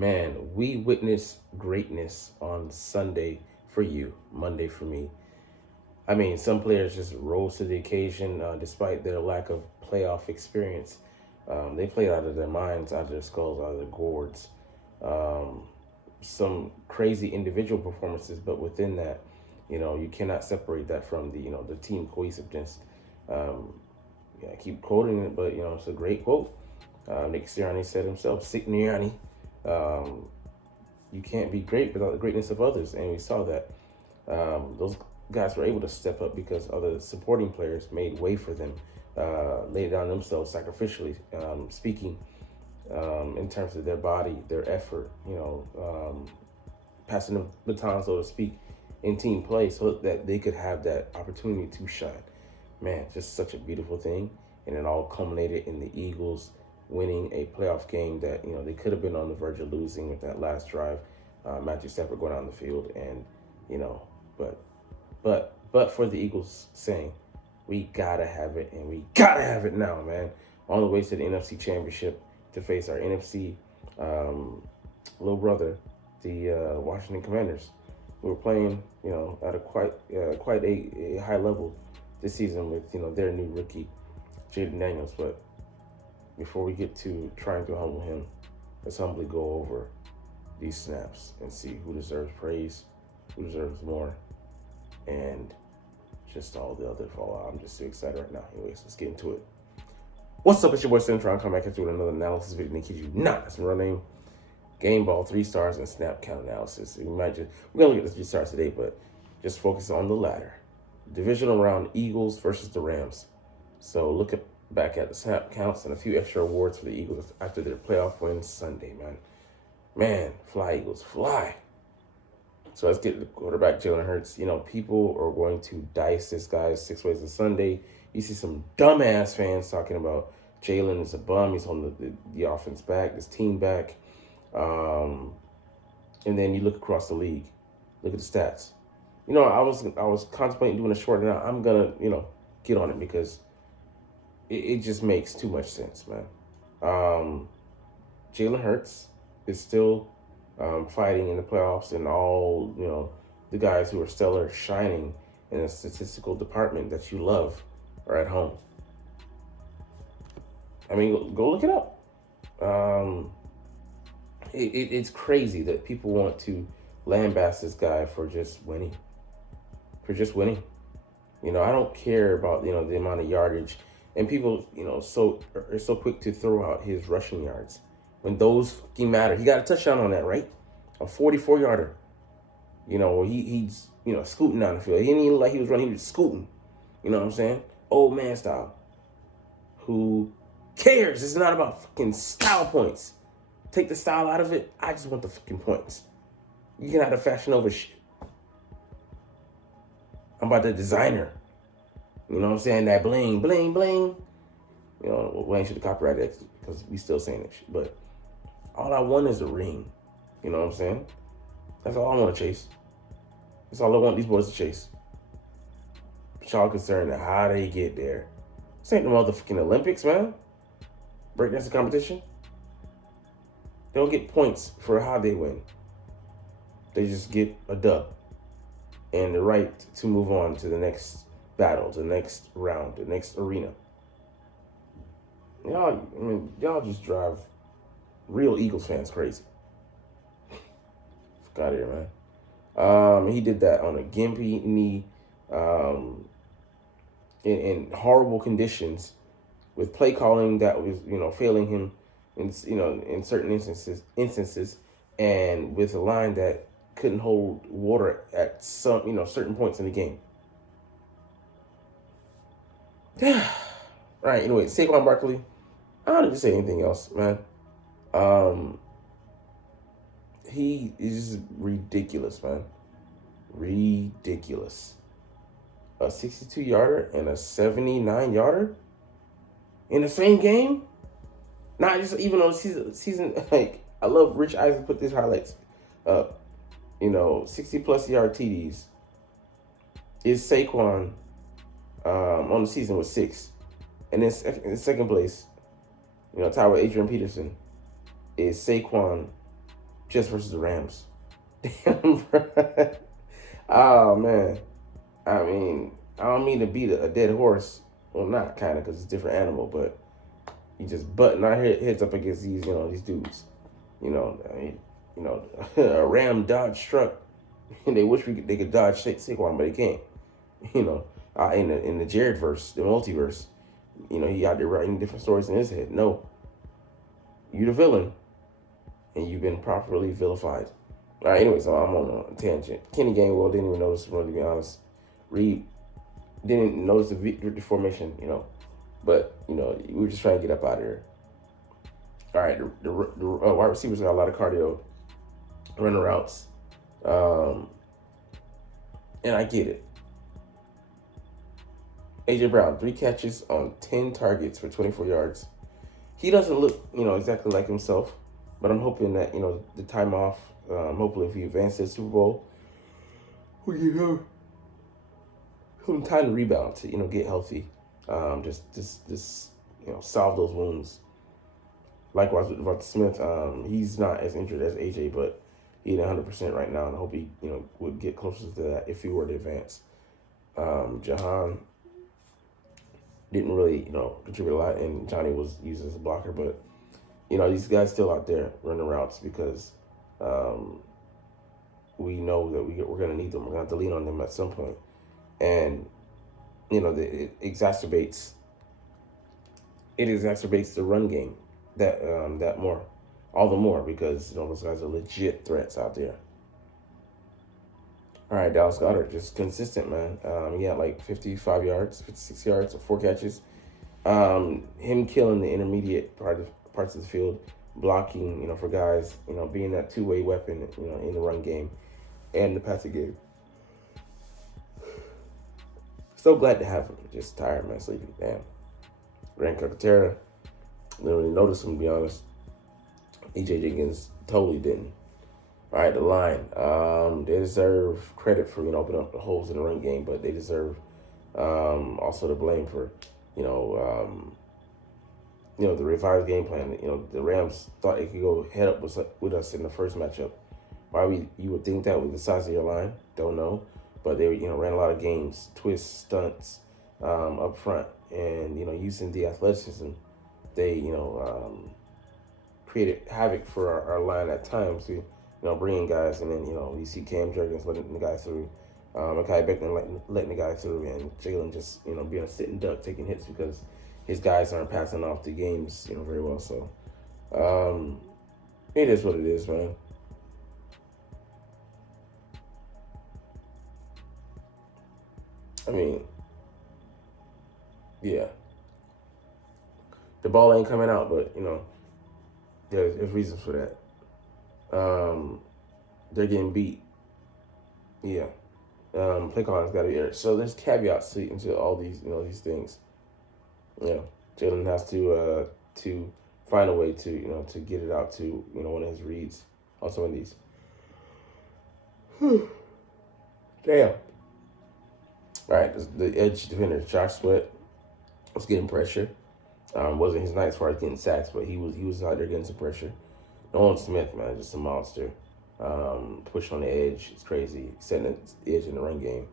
Man, we witnessed greatness on Sunday for you, Monday for me. I mean, some players just rose to the occasion despite their lack of playoff experience. They played out of their minds, out of their skulls, out of their gourds. Um, some crazy individual performances, but within that, you cannot separate that from the team cohesiveness. Um, yeah, I keep quoting it, but it's a great quote. Nick Sirianni said himself, "Sick Sirianni." Um, you can't be great without the greatness of others, and we saw that. Those guys were able to step up because other supporting players made way for them, laid down themselves sacrificially, speaking in terms of their body, their effort, passing the baton, so to speak, in team play so that they could have that opportunity to shine. Man, just such a beautiful thing. And it all culminated in the Eagles winning a playoff game that, they could have been on the verge of losing with that last drive. Matthew Stafford going on the field and, you know, but but for the Eagles saying, we gotta have it and we gotta have it now, man. On the way to the NFC Championship to face our NFC little brother, the Washington Commanders. We were playing, at a quite a high level this season with, their new rookie, Jaden Daniels. But before we get to trying to humble him, let's humbly go over these snaps and see who deserves praise, who deserves more, and just all the other fallout. I'm just so excited right now. Anyways, let's get into it. What's up? It's your boy Cintron. Come back at you with another analysis video. And kid you not, that's my real name. Game ball, 3 stars, and snap count analysis. We're gonna look at the 3 stars today, but just focus on the latter. Divisional round, Eagles versus the Rams. So look back at the snap counts and a few extra awards for the Eagles after their playoff win Sunday, man. Man, fly Eagles, fly. So let's get the quarterback, Jalen Hurts. People are going to dice this guy 6 ways to Sunday. You see some dumbass fans talking about Jalen is a bum. He's on the offense back, this team back. And then you look across the league. Look at the stats. I was contemplating doing a short now. I'm gonna, get on it because it just makes too much sense, man. Jalen Hurts is still fighting in the playoffs, and all the guys who are stellar, shining in a statistical department that you love are at home. I mean, go look it up. It's crazy that people want to lambast this guy for just winning. I don't care about the amount of yardage, and people are so quick to throw out his rushing yards when those fucking matter. He got a touchdown on that, right? A 44-yarder. He's scooting down the field. He didn't even look like he was running. He was scooting. You know what I'm saying? Old man style. Who cares? It's not about fucking style points. Take the style out of it. I just want the fucking points. You can have the fashion over shit. I'm about the designer. You know what I'm saying? That bling, bling, bling. Wayne should have copyrighted it because we still saying that shit. But all I want is a ring. You know what I'm saying? That's all I want to chase. That's all I want these boys to chase. But y'all concerned at how they get there. This ain't the motherfucking Olympics, man. Breakdancing competition. They don't get points for how they win. They just get a dub and the right to move on to the next battle, the next round, the next arena. Y'all just drive real Eagles fans crazy. Fuck out of here, man. He did that on a gimpy knee, in horrible conditions, with play calling that was failing him in certain instances, and with a line that couldn't hold water at some certain points in the game. All right. Anyway, Saquon Barkley. I don't need to say anything else, man. He is just ridiculous, man. Ridiculous. A 62-yarder and a 79-yarder in the same game? Not just even on season like, I love Rich Eisen put these highlights up. 60-plus yard TDs is Saquon on the season with 6. And then in second place, tied with Adrian Peterson, is Saquon just versus the Rams. Damn, bro. Oh, man. I mean, I don't mean to beat a dead horse. Well, not kind of, because it's a different animal, but you just butting our heads up against these, these dudes. I mean, a Ram Dodge truck. And they wish they could dodge Saquon, but they can't. In the Jared verse, the multiverse, he out there writing different stories in his head. No, you the villain, and you've been properly vilified. All right, anyway, so I'm on a tangent. Kenny Gainwell didn't even notice, to be honest. Reed didn't notice the formation, but we were just trying to get up out of here. All right, the wide receivers got a lot of cardio, running routes, and I get it. AJ Brown, 3 catches on 10 targets for 24 yards. He doesn't look, exactly like himself, but I'm hoping that, the time off, hopefully if he advances to the Super Bowl, we can have some time to rebound, to, get healthy, just solve those wounds. Likewise with Devonta Smith, he's not as injured as AJ, but he's 100% right now, and I hope he, would get closer to that if he were to advance. Jahan didn't really, contribute a lot, and Johnny was used as a blocker, but, these guys still out there running routes because we know that we're going to need them. We're going to have to lean on them at some point. And, it exacerbates the run game that more, all the more, because, those guys are legit threats out there. All right, Dallas Goedert, just consistent, man. He had like 55 yards, 56 yards, 4 catches. Him killing the intermediate parts of the field, blocking, for guys, being that two-way weapon, in the run game and the passing game. So glad to have him. Just tired, man, sleepy. Damn. Grant Calcaterra, didn't really notice him, to be honest. E.J. Jenkins totally didn't. All right, the line. They deserve credit for, opening up the holes in the run game, but they deserve also the blame for, the revised game plan. The Rams thought they could go head up with us in the first matchup. Why you would think that with the size of your line, don't know. But they, ran a lot of games, twists, stunts up front, and, using the athleticism, they, created havoc for our line at times. Bringing guys, and then, you see Cam Jurgens letting the guy through, Mekhi Becton letting the guy through, and Jalen just, being a sitting duck, taking hits because his guys aren't passing off the games, very well. So, it is what it is, man. I mean, yeah. The ball ain't coming out, but, there's reasons for that. They're getting beat. Yeah. Play calling's got to be there. So there's caveats to all these, these things. Jalen has to find a way to, to get it out to, one of his reads on some of these. Damn. All right, the edge defender, Josh Sweat, was getting pressure. Wasn't his night as far as getting sacks, but he was out there getting some pressure. Nolan Smith, man, just a monster. Push on the edge, it's crazy. Setting the edge in the run game.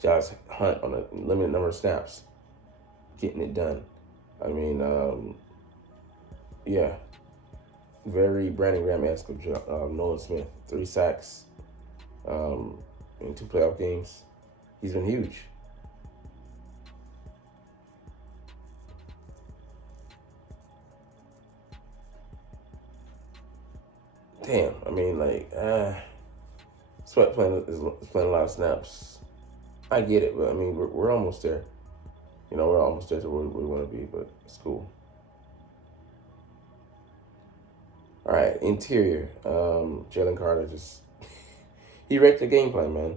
Josh Hunt on a limited number of snaps, getting it done. I mean, yeah, very Brandon Graham-esque of Nolan Smith. 3 sacks in 2 playoff games. He's been huge. Damn, I mean, Sweat is playing a lot of snaps. I get it, but I mean, we're almost there. We're almost there to where we want to be, but it's cool. All right, interior. Jalen Carter he wrecked the game plan, man.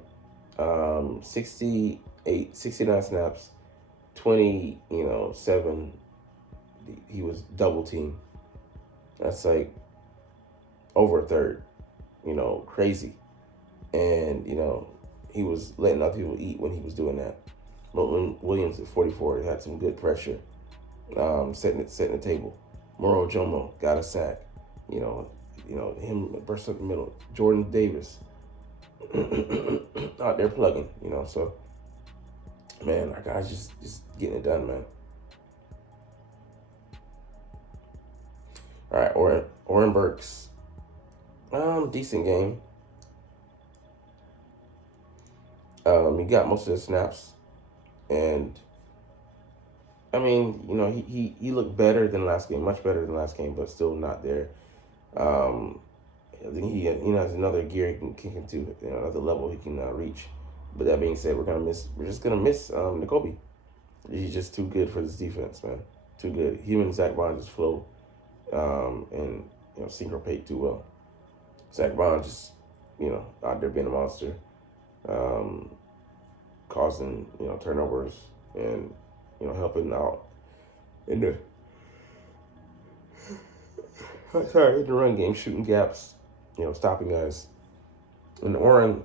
69 snaps, 7. He was double teamed. That's like over a third, crazy. And, he was letting other people eat when he was doing that. But when Williams at 44, he had some good pressure, setting the table. Moro Jomo got a sack. him burst up the middle. Jordan Davis out there plugging, so man, our guys just getting it done, man. All right, Oren Burks, decent game. He got most of the snaps, and I mean, he looked better than last game, much better than last game, but still not there. I think he has another gear he can kick into, another level he can reach. But that being said, we're just gonna miss N'Kobe. He's just too good for this defense, man. Too good. Him and Zach Bond just flow, and syncopate too well. Zach Bond just out there being a monster, causing turnovers and helping out in the run game, shooting gaps, stopping guys. And Oren,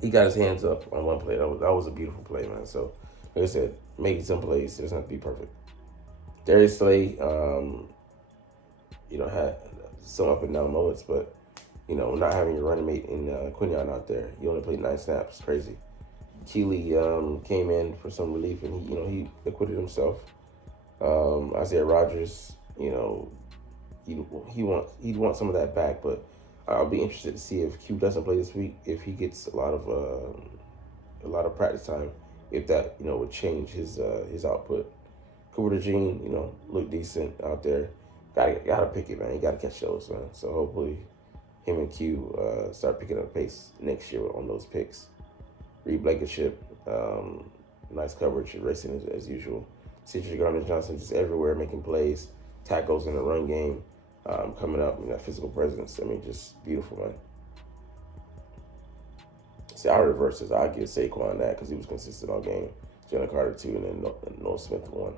he got his hands up on one play. That was a beautiful play, man. So, like I said, making some plays doesn't have to be perfect. Darius Slay, had some up and down moments, but not having your running mate in Quinion out there, he only played 9 snaps. Crazy. Keeley came in for some relief, and he acquitted himself. Isaiah Rodgers, he'd want some of that back, but I'll be interested to see if Q doesn't play this week, if he gets a lot of practice time, if that would change his output. Cooper DeJean, looked decent out there. Gotta pick it, man. You gotta catch those, man. So hopefully him and Q start picking up pace next year on those picks. Reed Blankenship, nice coverage, racing as usual. C.J. Gardner-Johnson just everywhere making plays, tackles in the run game, coming up, that physical presence. I mean, just beautiful, man. See, our reverses, I'll give Saquon that because he was consistent all game. Jalen Carter 2, and then Noah Smith 1.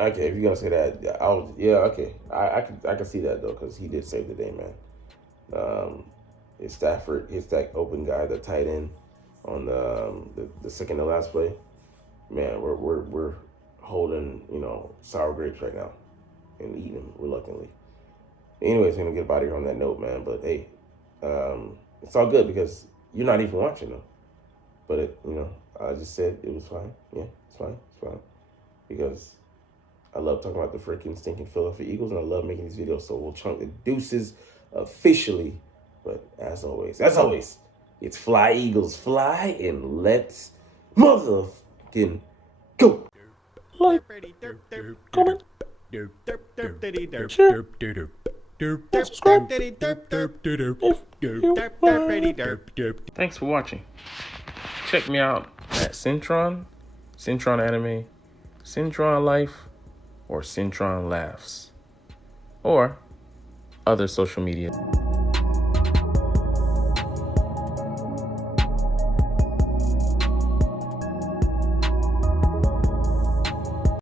Okay, if you're gonna say that, okay. I can see that though because he did save the day, man. If Stafford hits that open guy, the tight end on the second to last play, man, we're holding sour grapes right now and eating them reluctantly. Anyways, I'm gonna get out of here on that note, man. But hey, it's all good because you're not even watching them. But I just said it was fine. Yeah, it's fine. Because I love talking about the freaking stinking Philadelphia Eagles, and I love making these videos. So we'll chunk the deuces officially. But as always, it's fly, Eagles, fly, and let's motherfucking go. Like, comment, share, subscribe. Thanks for watching. Check me out at Cintron Anime, Cintron Life, or Cintron Laughs, or other social media.